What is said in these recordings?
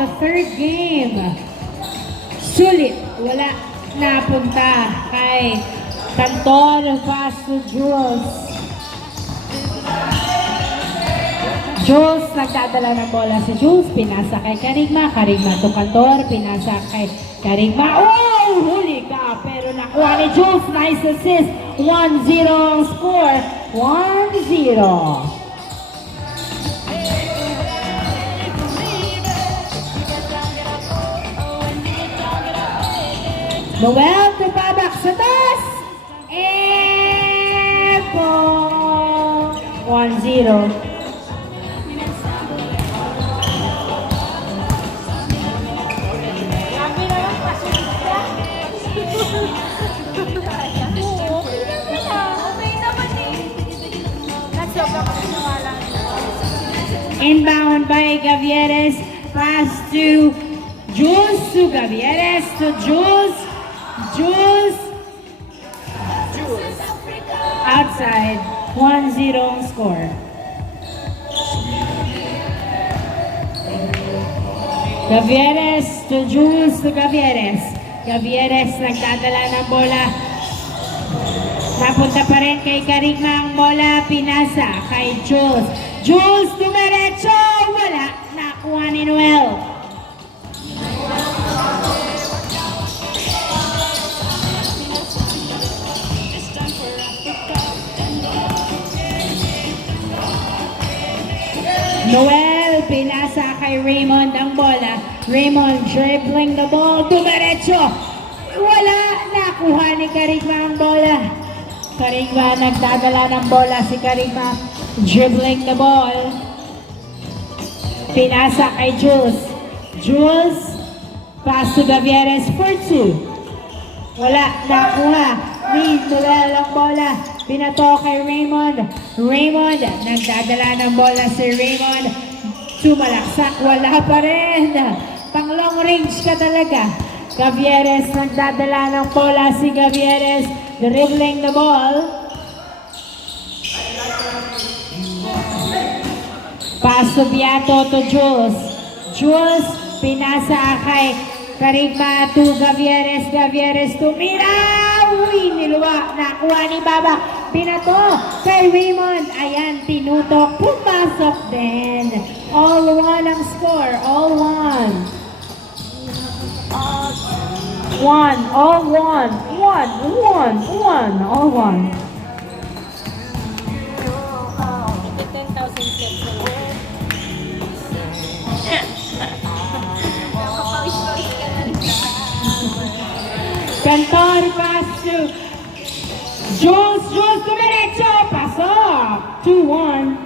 the third game. Sulit, wala napunta kay Cantor, pass to Jules. Jules, nagdadala ng bola si Jules, pinasa kay Karigma, Karigma to Cantor, pinasa kay Karigma. Oh, huli ka, pero nakuha ni Jules, nice assist, 1-0 ang score, 1-0. Noel to Babak sa taas. Epo. 1-0. Inbound by Gavieres. Pass to Jules to Gavieres to Jules. Jules outside, 1-0 ang score. Gavieres to Jules to Gavieres. Gavieres nagdadala ng bola. Napunta pa rin kay Karigma ang bola. Pinasa kay Jules. Jules dumiretso. Wala. Nakuha ni Noel. Noel, pinasa kay Raymond ang bola. Raymond dribbling the ball. Dumiretso. Wala. Nakuha ni Karigma ang bola. Karigma nagdadala ng bola si Karigma. Dribbling the ball. Pinasa kay Jules. Jules, pass to Gavieres for 2. Wala. Nakuha ni Noel ang bola. Pinato kay Raymond. Raymond, nagdadala ng bola si Raymond. Sumalaksak, wala pa rin. Pang long range ka talaga. Gavieres, nagdadala ng bola si Gavieres. Dribbling the ball. Pass to Beato to Jules. Jules, pinasa kay Karigma to Gavieres. Gavieres tumira. Uy, niluwa. Nakuha ni Baba. Pinato kay Raymond. Ayan, tinutok. Pumasok din. All one ang score. All one. One. All one. One. One. One. All one. 10,000 steps. Cantor pass to Jules. Jules dumiretso. Pasok. 2-1.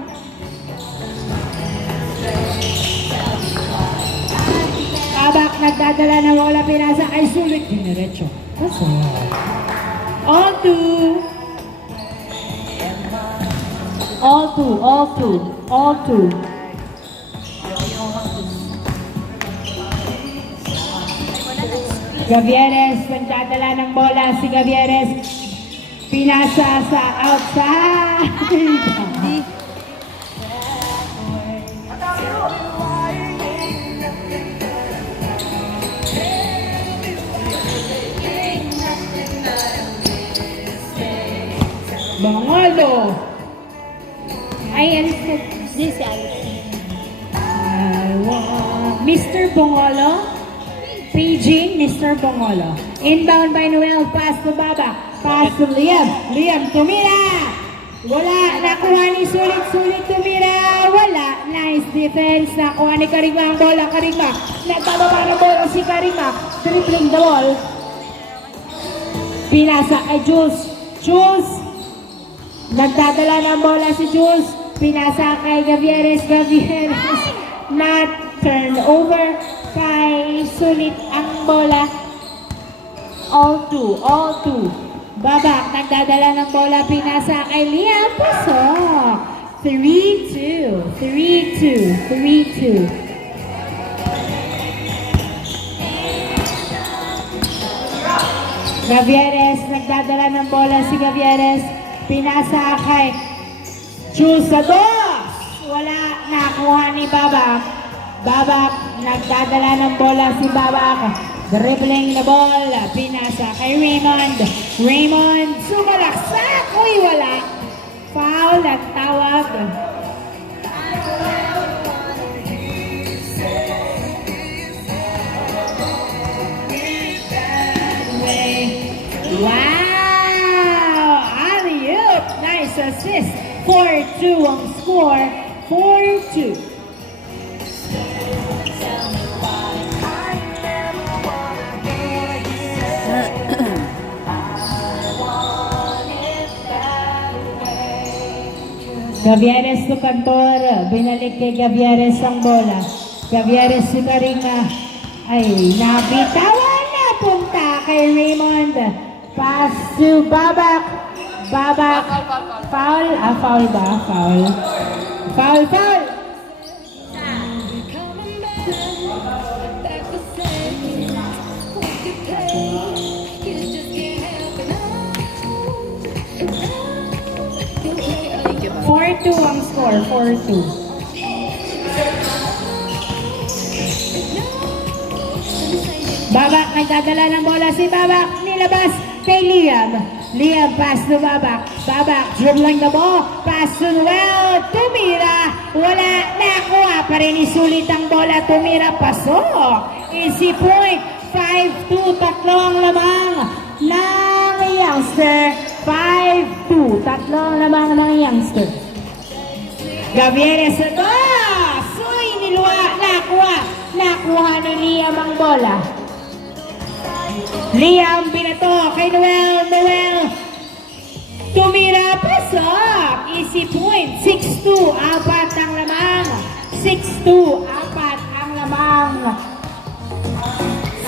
Babak nagdadala ng bola. Pinasa kay Sulit. Dumiretso. Pasok. All two. All two. All two. All two. Gavieres, nagdadala ng bola si Gavieres. Pinasa sa outside. Bongolo. Ay, this Mr. Bongolo. Paging Mr. Bongolo. Inbound by Noel. Pass to Baba. Pass to Liam. Liam tumira. Wala. Nakuha ni Sulit. Sulit tumira. Wala. Nice defense. Nakuha ni Karigma ang bola. Karigma. Nagtababa ng bola si Karigma. Dribbling the ball. Pinasa kay Jules. Jules. Nagdadala ng bola si Jules. Pinasa kay Gavieres. Gavieres. Not turned over kay Sulit ang bola. All two. All two. Babak. Nagdadala ng bola. Pinasa kay Liam. Pasok. 3-2. 3-2. 3-2. Gavieres. Nagdadala ng bola si Gavieres. Pinasa kay Jules sa dos. Wala. Nakuha ni Babak. Babak nagdadala ng bola si Babak. Dribbling the ball, pinasa kay Raymond. Raymond, sumalaksak! Uy, wala. Foul, nagtawag. Wow! Alley-oop! Nice assist. 4-2 ang score. 4-2. Gavieres to Cantor, binalik kay Gavieres ang bola. Gavieres si Karina ay nabitawan na punta kay Raymond. Pass to Babak. Babak. Foul? Foul ba? Foul. Foul, foul. Thank you, ma'am. 4-2 ang score. 4-2. Babak, nagdadala ng bola si Babak. Nilabas kay Liam. Liam, pass to Babak. Babak, dribbling the ball. Pass to Noel. Tumira. Wala. Nakuha pa rin. Isulit ang bola. Tumira. Pasok. Easy point. 5-2. Tatlong lamang ng youngster. 5-2. Tatlong lamang ng youngster. Gavieres ito. Soy, niluwa. Nakuha. Nakuha ni Liam ang bola. Liam binato kay Noel. Noel tumira, pasok. Easy point. 6-2. Apat ang lamang. 6-2. Apat ang lamang.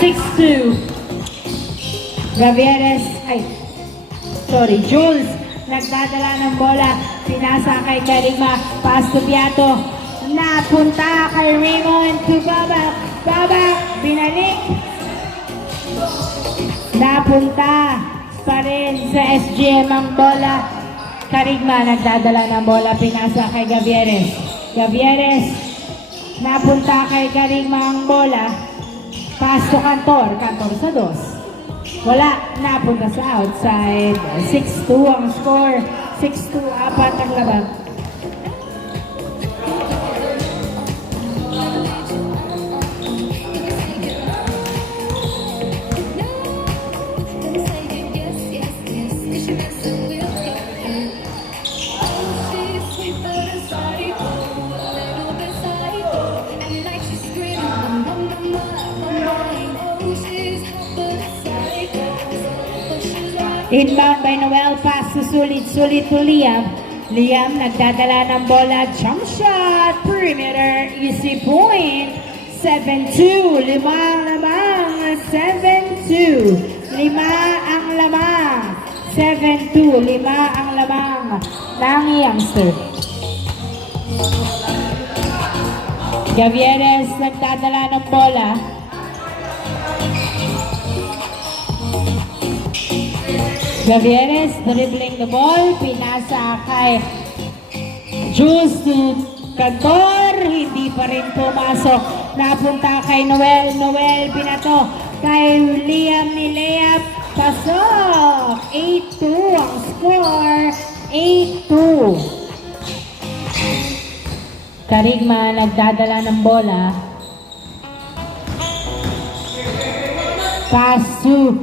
6-2. Gavieres. Jules. Nagdadala ng bola. Pinasa kay Karima. Pass to Piato. Napunta kay Raymond to Babak. Babak. Binalik. Napunta pa rin sa SGM ang bola. Karigma nagdadala ng bola, pinasa kay Gavieres. Gavieres, napunta kay Karigma ang bola. Pass to Cantor, Cantor sa dos. Wala, napunta sa outside. 6-2 ang score. 6-2, apat ang laban. Inbound by Noel, pass to Sulit to Liam. Liam nagdadala ng bola, jump shot, perimeter, easy point. 7-2, limang lamang, 7-2, lima ang lamang, 7-2, lima ang lamang ng youngster. Gavieres nagdadala ng bola. Gavieres dribbling the ball, pinasa kay Jules to Cantor, hindi pa rin pumasok. Napunta kay Noel, Noel pinato kay Liam ni Leap, pasok. 8-2 ang score, 8-2. Karigma nagdadala ng bola. Pass to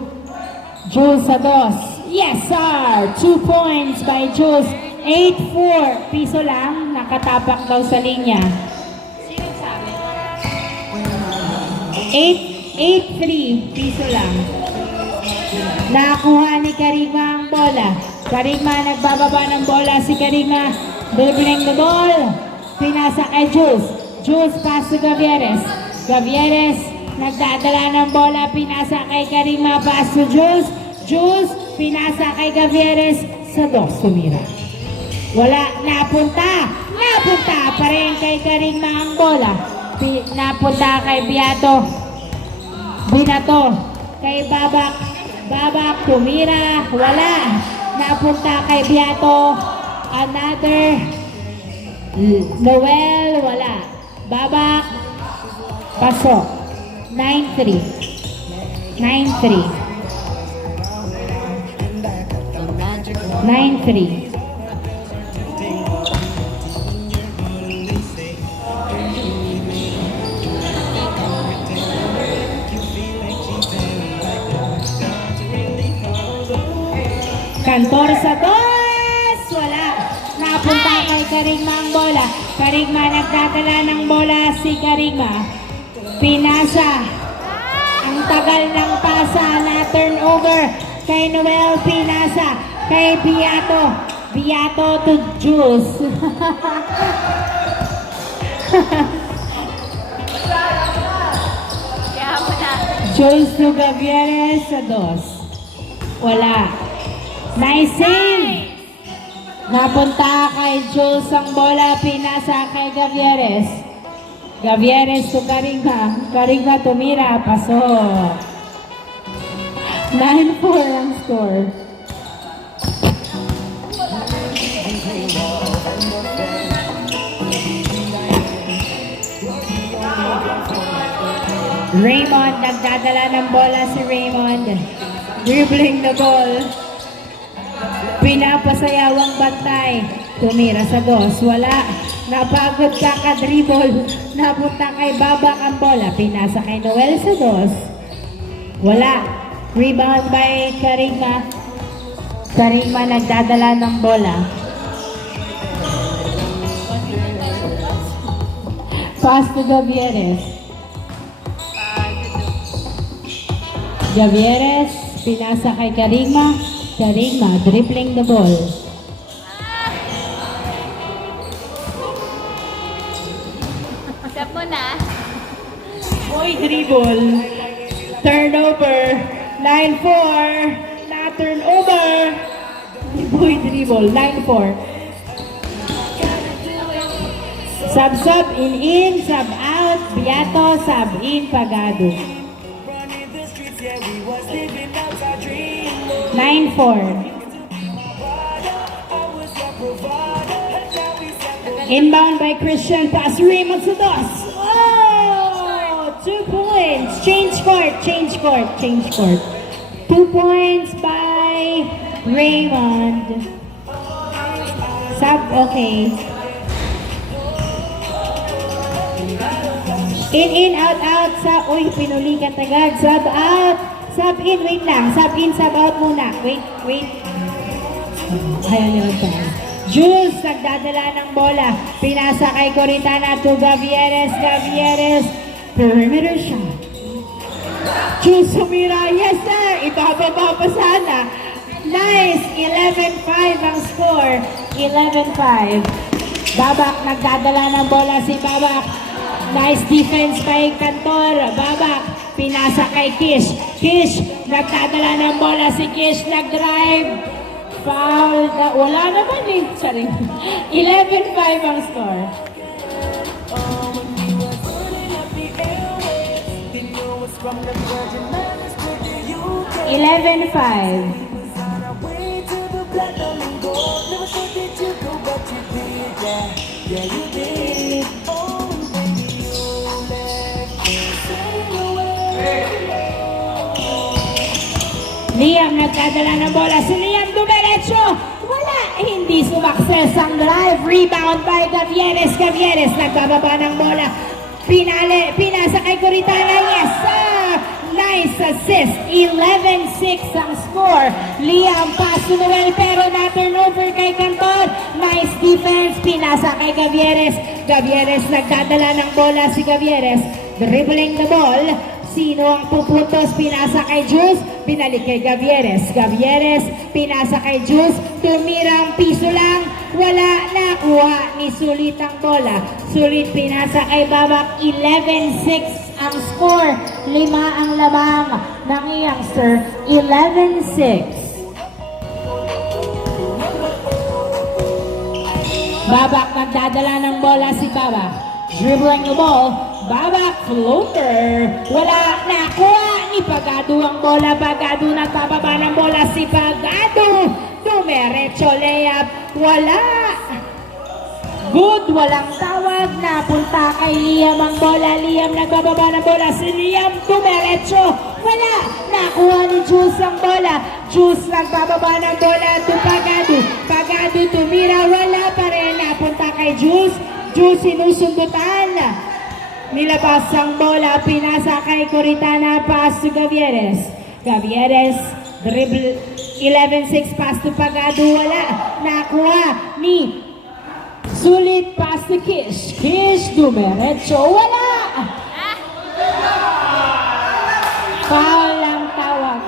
Jules sa dos. Yes, sir! 2 points by Jules. 8-4. Piso lang. Nakatapak daw sa linya. Sino sabi? 8-3. Piso lang. Nakuha ni Karigma ang bola. Karigma nagbababa ng bola. Si Karigma dribbling the ball. Pinasa kay Jules. Jules pass to Gavieres. Gavieres nagdadala ng bola. Pinasa kay Karigma. Pass to Jules. Jules pinasa kay Gavieres sa dos, tumira. Wala, napunta pa rin kay Karigma ang bola. Napunta kay Biato. Binato kay Babak. Babak, tumira. Wala. Napunta kay Biato. Another. Noel, wala. Babak. Pasok. 9-3. 9-3. 9-3. Kantor sa dos! Wala. Napunta kay Karigma ang bola. Karigma nagdadala ng bola si Karigma. Pinasa. Ang tagal ng pasa na turnover kay Noel. Pinasa kay Beato. Beato to Jules. Kaya mo na. Jules to Gavieres sa dos. Wala. Nice save! Napunta kay Jules ang bola, pinasa kay Gavieres. Gavieres to Karigma. Karigma tumira, pasok. 9-4 ang score. Raymond, nagdadala ng bola si Raymond. Dribbling the ball. Pinapasayawang bantay. Tumira sa dos. Wala. Napagod ka ka-dribble. Napunta kay Babak ang bola. Pinasa kay Noel sa dos. Wala. Rebound by Karigma. Karigma nagdadala ng bola. Pass to Gavieres. Gavieres, pinasa kay Karigma. Karigma, dribbling the ball. Step mo na. Boy dribble. Turnover. 9-4. Na turnover. Boy dribble. 9-4. Sub, in, sub out. Beato, sub in, Pagado. 9-4. Inbound by Christian, pass Raymond sa dos. Oh! 2 points. Change court. 2 points by Raymond. Sub, okay. In, out. Sub, uy, pinulikan agad. Sub out. Sub in, wait lang. Sub in, sub out muna. Wait. Ayaw niyo pa. Jules, nagdadala ng bola. Pinasa kay Coritana to Gavieres. Gavieres, perimeter shot. Jules sumira. Yes, sir. Ibababa pa sana. Nice. 11-5 ang score. 11-5. Babak, nagdadala ng bola si Babak. Nice defense kay Kantor. Babak, pinasa kay Kish. Kish, nagdadala ng bola si Kish. Nag-drive. Foul. Wala naman eh. Sorry. 11-5 ang score. Liam, nagdadala ng bola. Si Liam dumiretso. Wala. Hindi sumakses ang drive. Rebound by Gavieres. Gavieres, nagbababa ng bola. Pinasa kay Coritana. Yes, sir. Nice assist. 11-6 ang score. Liam, pass to Noel, pero na-turnover kay Cantor. Nice defense. Pinasa kay Gavieres. Gavieres, nagdadala ng bola si Gavieres. Dribbling the ball. Sino ang pupuntos? Pinasa kay Jules, binalik kay Gavieres. Gavieres, pinasa kay Jules, tumira ang piso lang. Wala, nakuha ni Sulit ang bola. Sulit, pinasa kay Babak. 11-6 ang score. 5 ang lamang ng youngster. 11-6. Babak, nagdadala ng bola si Babak. Dribbling the ball. Babak, floater. Wala, nakuha ni Pagado ang bola. Pagado, nagbababa ng bola si Pagado. Dumiretso layup. Wala. Good, walang tawag. Napunta kay Liam ang bola. Liam nagbababa ng bola. Si Liam dumiretso. Wala. Nakuha ni Jules ang bola. Jules nagbababa ng bola to Pagado. Pagado tumira. Wala pa rin. Napunta kay Jules. Jules sinusundutan. Nilabas ang bola. Pinasa kay Coritana. Pass to Gavieres. Gavieres. Dribble. 11-6 pass to Pagado. Wala. Nakuha ni Sulit pass to Kish. Kish dumiretso. Wala! Foul ang tawag.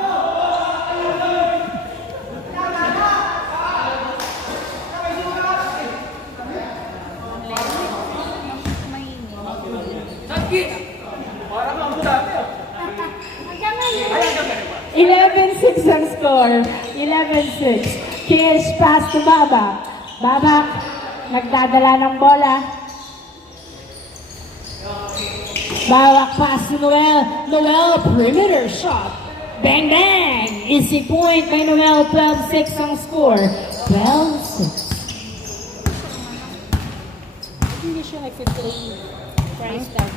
Hanggang 11-6 ang score. 11-6. Kish pass to Babak. Babak nagdadala ng bola. Babak pass to Noel. Noel perimeter shot. Bang bang! Easy point by Noel. 12-6 ang score. 12-6. Hindi siya nag-15 price tag.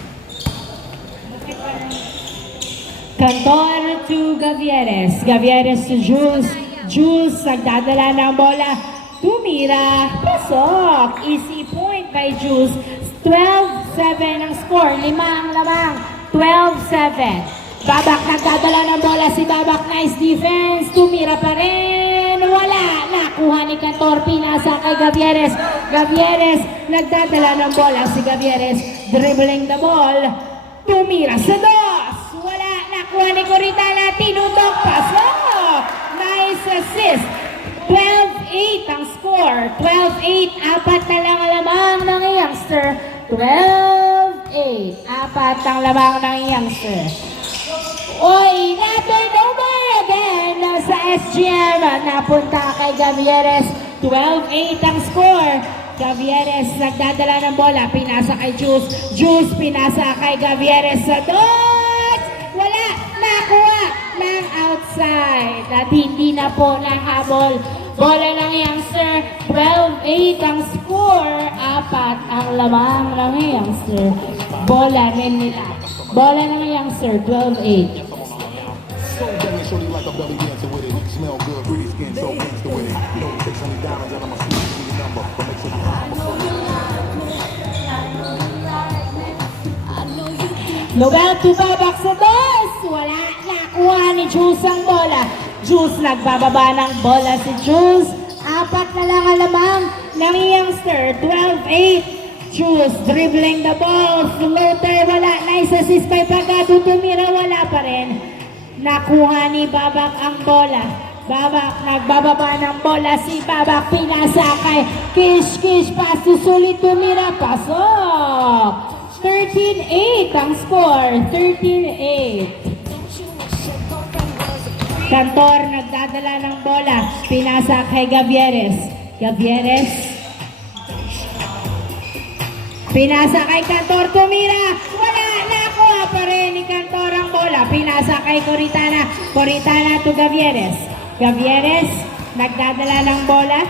Cantor to Gavieres. Gavieres to Jules. Jules nagdadala ng bola. Tumira. Pasok. Easy point by Jules. 12-7 ang score. 5 ang lamang. 12-7. Babak nagdadala ng bola si Babak. Nice defense. Tumira pa rin. Wala. Nakuha ni Cantor. Pinasa kay Gavieres. Gavieres nagdadala ng bola si Gavieres. Dribbling the ball. Tumira sa dos. Wala. Nakuha ni Coritana. Tinutok. Pasok. Nice assist. 12-8 ang score. 12-8. Apat na lang ang lamang ng youngster. 12-8. Apat ang lamang ng youngster. Oy, natin over again sa SGM. Napunta kay Gavieres. 12-8 ang score. Gavieres nagdadala ng bola. Pinasa kay Jules. Jules pinasa kay Gavieres sa dos. Wala. Nakuha ng outside. At hindi na po nahabol. Bola ng youngster. 12-8 ang score. Apat ang lamang ng youngster. Bola rin nila. Bola ng youngster. 12-8. So damn shorty like a belly dancer with it. Smell good, pretty skin, so gangster with it. No tricks, only diamonds, and I'm a sweet number. But make sure Noel to Babak sa dos. Wala. Nakuha ni Jules ang bola. Jules nagbababa ng bola si Jules. Apat na lang ang lamang ng youngster. 12-8. Jules dribbling the ball. Floater. Wala. Nice assist by Pagado. Tumira. Wala pa rin. Nakuha ni Babak ang bola. Babak, nagbababa ng bola si Babak. Pinasa kay Kish. Kish pass to Sulit. Tumira. Pasok. 13-8 ang score. 13-8. Cantor nagdadala ng bola. Pinasa kay Gavieres. Gavieres. Pinasa kay Cantor. Tumira. Wala. Nakuha pa rin ni Cantor ang bola. Pinasa kay Coritana. Coritana to Gavieres. Gavieres. Nagdadala ng bola.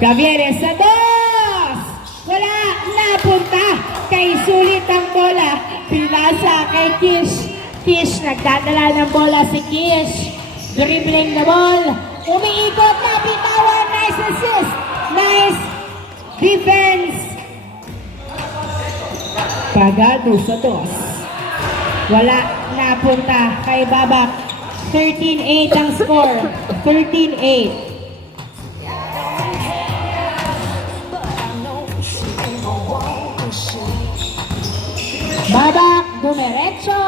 Gavieres sa dos. Wala. Napunta kay Sulit ang bola. Pinasa kay Kish. Kish. Nagdadala ng bola si Kish. Dribbling the ball. Umiikot na. Bitawan. Nice assist. Nice defense. Pagado sa dos. Wala. Napunta kay Babak. 13-8 ang score. 13-8. Babak, dumiretso.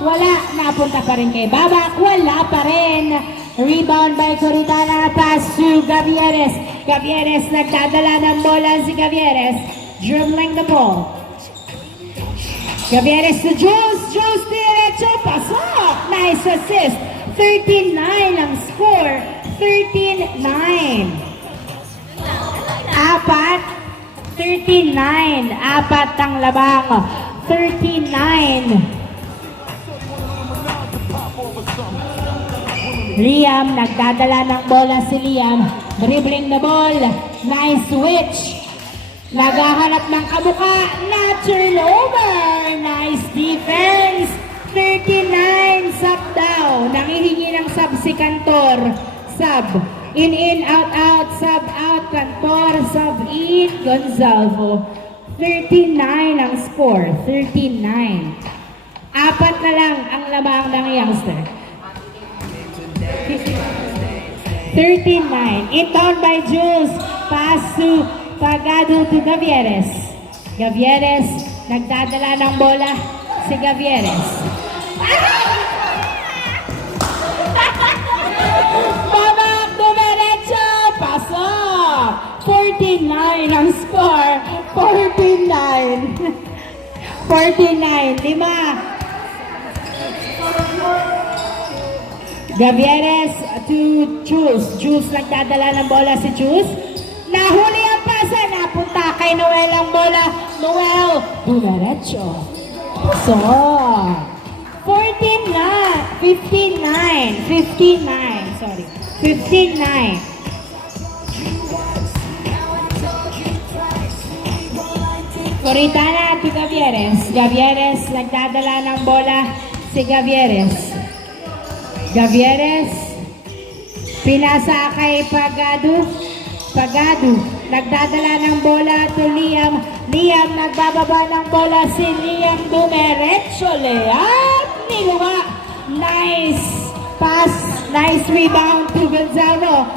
Wala. Napunta pa rin kay Babak. Wala pa rin. Rebound by Coritana. Pass to Gavieres. Gavieres nagdadala ng bola si Gavieres. Dribbling the ball. Gavieres to Jules. Jules diretso. Pasok. Nice assist. 13-9 ang score. 13-9. Apat. 13-9. Apat ang labang. 39. Liam, nagdadala ng bola si Liam. Dribbling the ball. Nice switch. Naghahanap ng kabuka na turnover. Nice defense. 39 sub daw. Nangihingi ng sub si Cantor. Sub. In, out, sub out, Cantor, sub in, Gonzalvo. 39 ang score. 39. Apat na lang ang lamang ng youngster. 39. Inbound by Jules. Pass to Pagado to Gavieres. Gavieres, nagdadala ng bola si Gavieres. Babak, dumiretso, pasok. 49 ang score. 49. 49, 5. Gavieres to Jules. Jules nagdadala ng bola si Jules. Nahuli ang pasa. Napunta kay Noel ang bola. Noel, dumiretso. So, 14 na. 59. 59. Sorry. 59. Coritana to Gavieres. Gavieres, nagdadala ng bola si Gavieres. Gavieres, pinasa kay Pagado. Pagado, nagdadala ng bola to Liam. Liam, nagbababa ng bola si Liam. Dumiretso, Liam. Niluwa. Nice pass. Nice rebound to Gonzalo.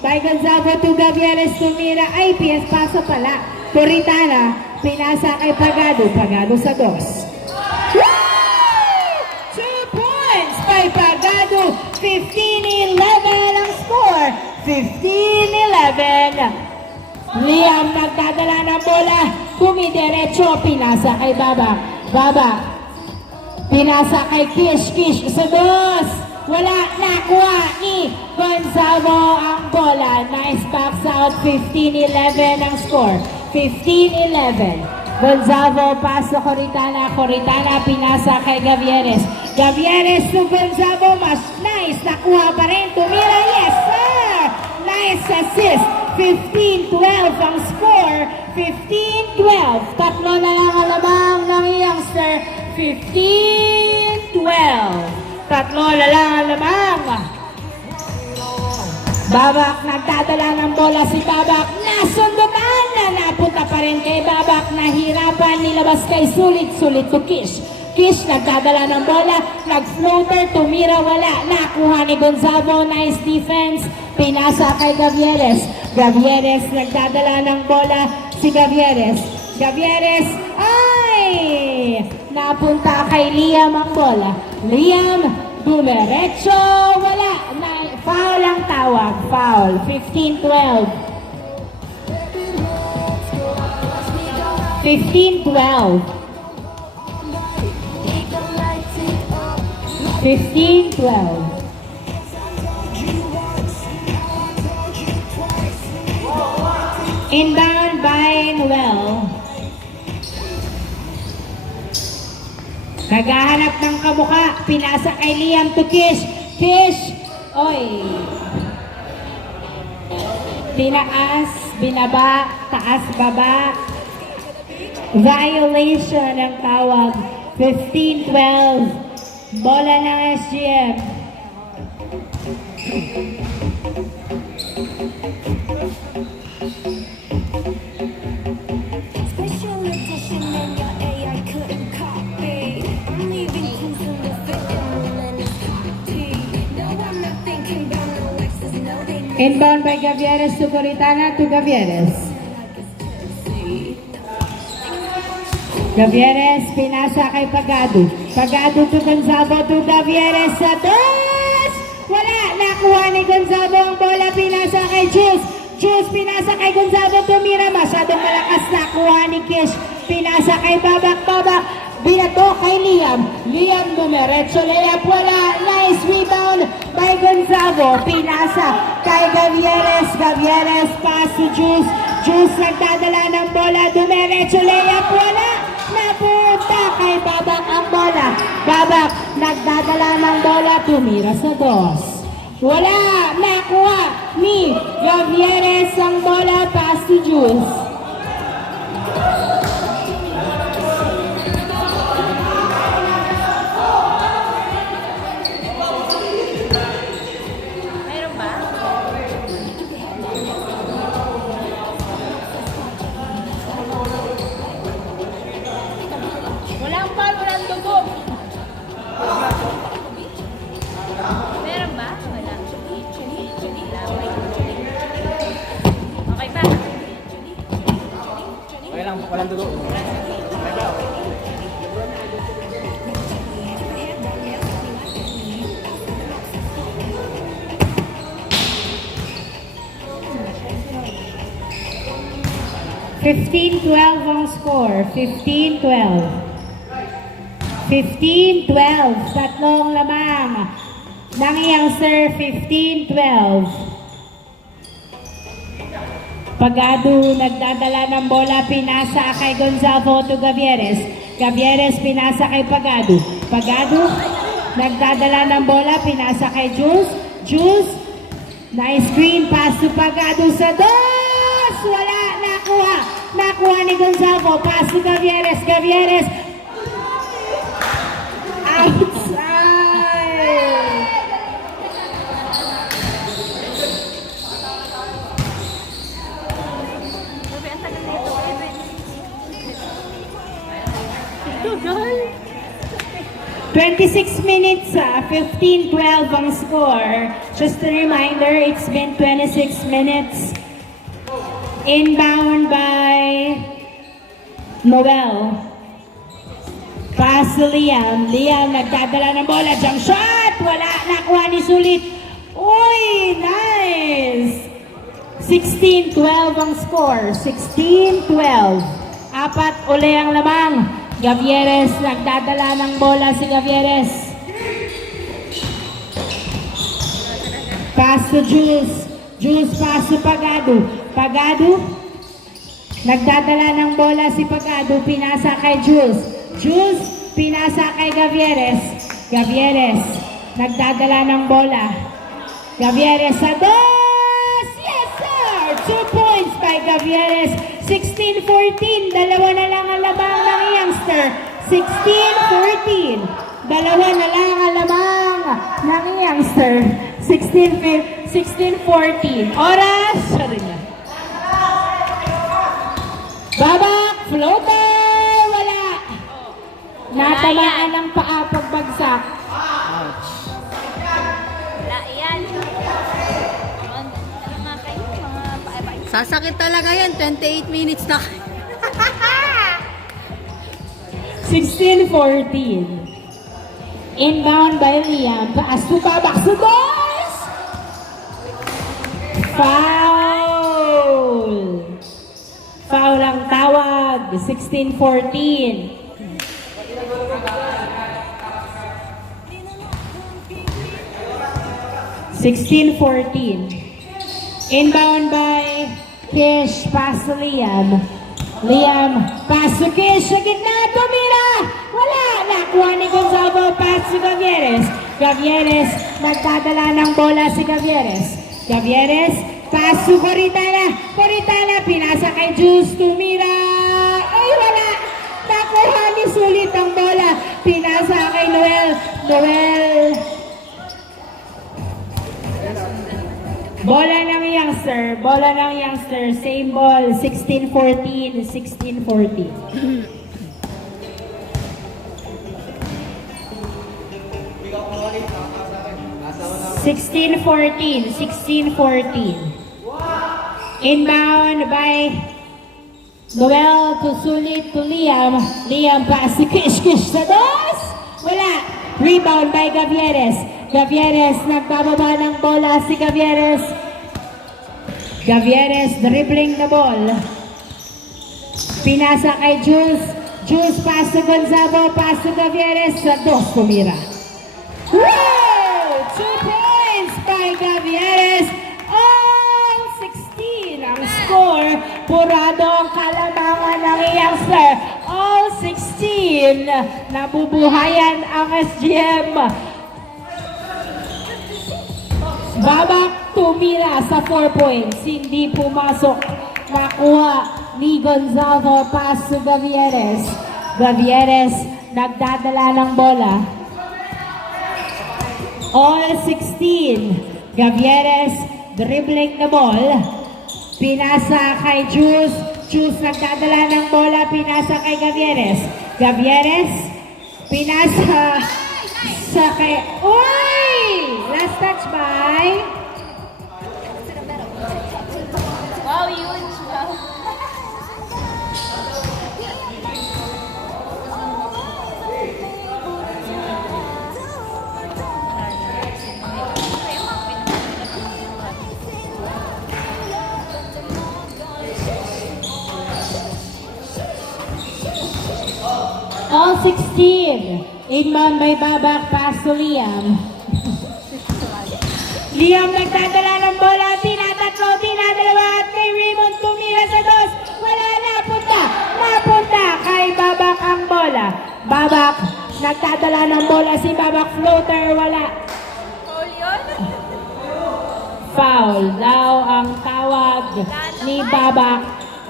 By Gonzalo to Gavieres, tumira. Ay, PS paso pala. Coritana, pinasa kay Pagado. Pagado sa dos. 2 points by Pagado. 15-11 ang score. 15-11. Liam nagdadala ng bola. Kumidiretso. Pinasa kay Babak. Babak. Pinasa kay Kish. Kish sa dos. Wala. Nakuha ni Gonzalo ang bola. Nice box out. 15-11 ang score. 15-11. Gonzalo pass to Coritana. Coritana pinasa kay Gavieres. Gavieres to Gonzalo. Mas nice. Nakuha pa rin. Tumira. Yes, sir. Nice assist. 15-12 ang score. 15-12. Tatlo na lang ang lamang ng youngster. 15-12. Tatlo na lang ang lamang. Babak, nagdadala ng bola si Babak. Nasundutan na napunta pa rin kay Babak. Nahirapan, nilabas kay Sulit. Sulit to Kish. Kish, nagdadala ng bola. Nag-floater, tumira, wala. Nakuha ni Gonzalo. Nice defense. Pinasa kay Gavieres. Gavieres, nagdadala ng bola si Gavieres. Gavieres, ay! Napunta kay Liam ang bola. Liam, dumiretso, wala. Foul ang tawag. Foul. 15-12. 15-12. 15-12. Inbound by Noel. Naghahanap ng kabuka. Pinasa kay Liam to Kish. Kish. Oy. Tinaas, binaba, taas, baba. Violation ang tawag. 15-12. Bola ng SGM. Special edition and your AI couldn't copy. I'm leaving clues in the fitting room and it's copy. No, I'm not thinking about no exes, no, they know Inbound by Gavieres to Coritana to Gavieres. Gavieres, pinasa kay Pagado. Pagado to Gonzalo to Gavieres sa dos! Wala! Nakuha ni Gonzalo ang bola. Pinasa kay Jules. Jules, pinasa kay Gonzalo. Tumira. Masyadong malakas. Nakuha ni Kish. Pinasa kay Babak. Babak. Binato kay Liam. Liam dumiretso. Layup. Wala. Nice rebound by Gonzalo. Pinasa kay Gavieres. Gavieres pass to Jules. Jules nagdadala ng bola. Dumiretso. Layup. Wala. Napunta kay Babak ang bola. Babak nagdadala ng bola. Tumira sa dos. Wala. Nakuha ni Gavieres ang bola. Pass to Jules. 15-12 ang score. 15-12. 15-12. Tatlong lamang. Ng youngster, 15-12. Pagado nagdadala ng bola, pinasa kay Gonzalo to Gavieres. Gavieres pinasa kay Pagado. Pagado nagdadala ng bola, pinasa kay Jules. Jules, nice screen pass to Pagado sa dos! Wala, nakuha. Nakuha ni Gonzalo, pass to Gavieres. Gavieres, outside! Tugal. 26 minutes, 15-12 ang score. Just a reminder, it's been 26 minutes. Inbound by Noel. Pass to Liam. Liam nagdadala ng bola. Jump shot! Wala, nakuha ni Sulit. Uy, nice! 16-12 ang score. 16-12. Apat uli ang lamang. Gavieres, nagdadala ng bola si Gavieres. Pass to Jules. Jules pass to Pagado. Pagado, nagdadala ng bola si Pagado. Pinasa kay Jules. Jules, pinasa kay Gavieres. Gavieres, nagdadala ng bola. Gavieres sa dos! Yes, sir! 2 points by Gavieres. 16-14. Dalawa na lang ang lamang ng youngster. 16-14. Dalawa na lang ang lamang ng youngster. 16-14. Oras. Sorry na. Babak. Floater. Wala. Natamaan ng paa pagbagsak. Wala yan. Ano nga kayo? Mga pae-pae. Sasakit talaga yan. 28 minutes na. 16-14. Inbound by Liam. Paas to Babak sa doors! Foul! Foul ang tawag. 16-14. Inbound by Kish. Pass to Liam. Liam, pass to Kish. Sa gitna, tumira! Wala! Nakuha ni Gonzalo. Pass to Gavieres. Gavieres, nagdadala ng bola si Gavieres. Gavieres, pass to Coritana. Coritana, pinasa kay Jules. Tumira! Ay, wala! Nakuha ni Sulit ang bola. Pinasa kay Noel. Noel. Bola ng youngster. Bola ng youngster. Same ball. 16-14. 16-14. 16-14. 16-14. Inbound by Noel to Sulit to Liam. Liam pass to Kish. Kish sa dos. Wala. Rebound by Gavieres. Gavieres, nagbababa ng bola si Gavieres. Gavieres dribbling the ball. Pinasa kay Jules. Jules pass to Gonzalo. Pass to Gavieres. Sa dos, tumira. Wow! 2 points by Gavieres. All 16 ang score. Purado ang kalamangan ng youngster. All 16. Nabubuhayan ang SGM. Babak tumira sa 4 points. Hindi pumasok. Nakuha ni Gonzalo. Pass to Gavieres. Gavieres nagdadala ng bola. All 16. Gavieres dribbling the ball. Pinasa kay Jules. Jules nagdadala ng bola. Pinasa kay Gavieres. Gavieres. Pinasa sa kay... Uy! Last touch by... Wow, huge. Wow. Inbound by Babak, pass to Liam. Liam nagdadala ng bola, tinatatlo, tinadalawa at kay Raymond tumira sa dos. Wala, napunta kay Babak ang bola. Babak, nagdadala ng bola si Babak, floater, wala. Paul yun? Foul daw ang tawag ni Babak.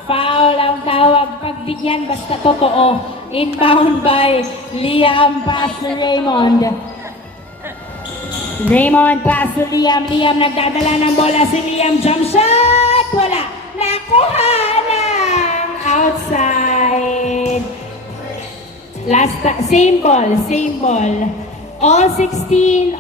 Foul ang tawag pagbigyan basta totoo. Inbound by Liam, pass to Raymond. Raymond, pass to Liam. Liam nagdadala ng bola si Liam. Jump shot! Wala. Nakuha ng outside. Same ball. All 16.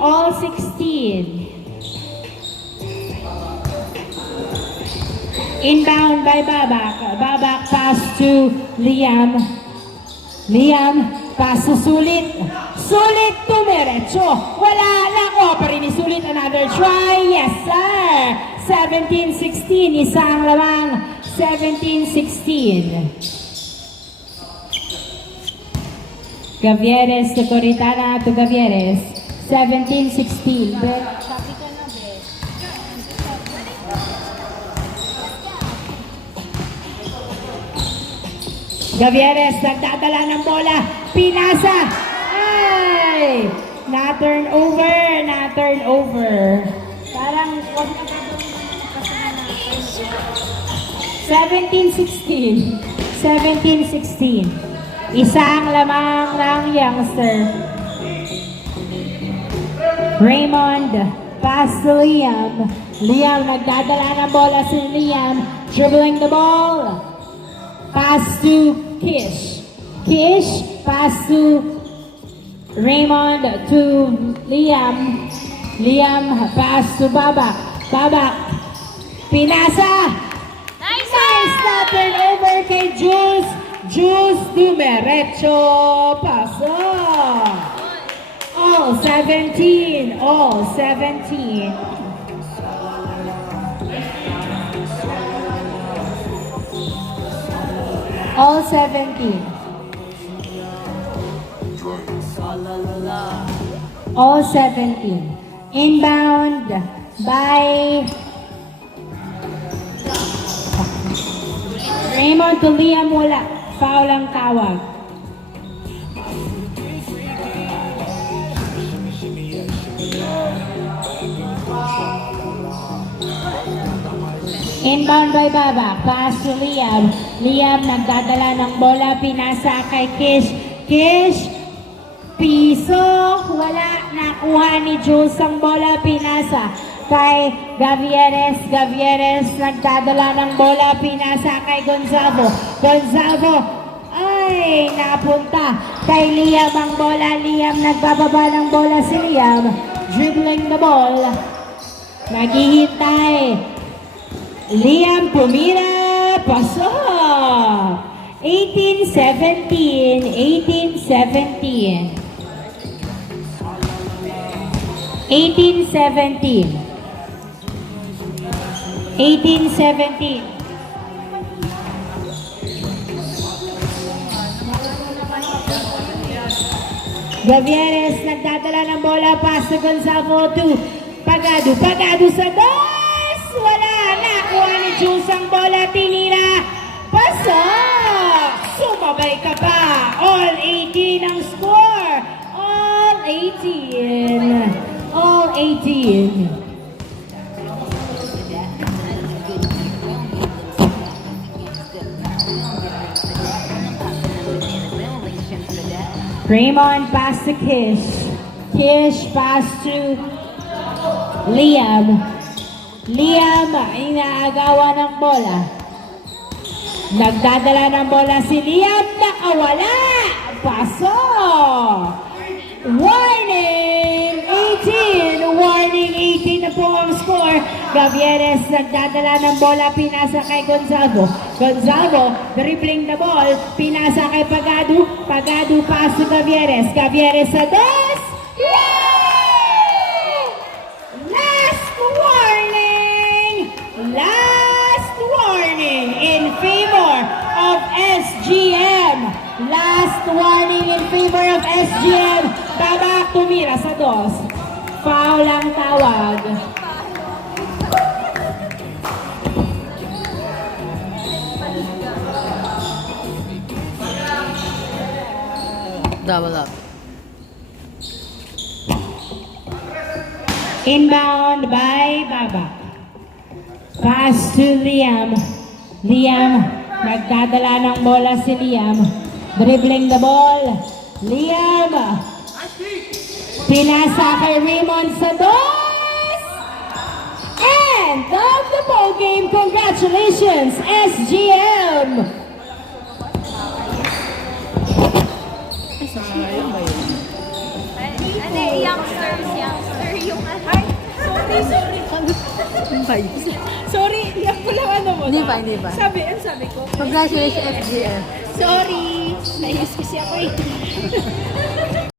Inbound by Babak. Babak pass to Liam. Liam, pass to Sulit. Sulit tumiretso. Wala, nakuha pa rin ni Sulit. Another try. Yes, sir. 17-16. Isang lamang. 17-16. Gavieres to Coritana to Gavieres. 17-16. Sabi ka na, be. Gavieres nagdadala ng bola. Pinasa. Ay! Na-turn over. Parang Huwag na gagawin ng kasama natin. 17-16. Isang lamang ng youngster. Raymond, pass to Liam. Liam, nagdadala ng bola si Liam. Dribbling the ball. Pass to Kish. Kish, pass to Raymond to Liam. Liam, pass to Babak. Babak, pinasa. Nice! Na turn over kay Jules. Jules Dumerecho. Pasok. All 17. All 17. All 17. Inbound by Raymond to Liam, wala. Foul ang tawag. Inbound by Baba. Pass to Liam. Liam nagdadala ng bola. Pinasa kay Kish. Kish. Piso. Wala. Nakuha ni Jules ang bola. Pinasa kay Gavieres. Gavieres nagdadala ng bola. Pinasa kay Gonzalo. Gonzalo. Ay, napunta kay Liam ang bola. Liam nagbababa ng bola si Liam. Dribbling the ball. Naghihintay. Liam pumira, pasok! 18-17, 18-17. 18-17. 18-17. Gavieres nagdadala ng bola, pass to Gonzalo to Pagado. Pagado sa dos! Wala! Nakuha ni Jules ang bola, tinira. Pasok! Sumabay ka pa. All 18 ang score. All 18. All 18. Raymond pass to Kish. Kish pass to Liam. Liam, inaagawan ng bola. Nagdadala ng bola si Liam, nakawala. Pasok! Warning! 18! Warning! 18 na po ang score. Gavieres nagdadala ng bola, pinasa kay Gonzalo. Gonzalo, dribbling the ball, pinasa kay Pagado. Pagado pass to Gavieres. Gavieres sa dos! Last warning in favor of SGM. Last warning in favor of SGM. Babak tumira sa dos. Foul ang tawag. Double up. Inbound by Babak. Pass to Liam. Liam, nagdadala ng bola si Liam. Dribbling the ball. Liam. Pinasa kay Raymond sa dos. End of the ball game. Congratulations, SGM. Ano, youngster yung Sorry, yan po lang ano mo. Hindi pa, hindi pa. Sabi ko. Congratulations, FGM. Sorry, nainis kasi ako eh.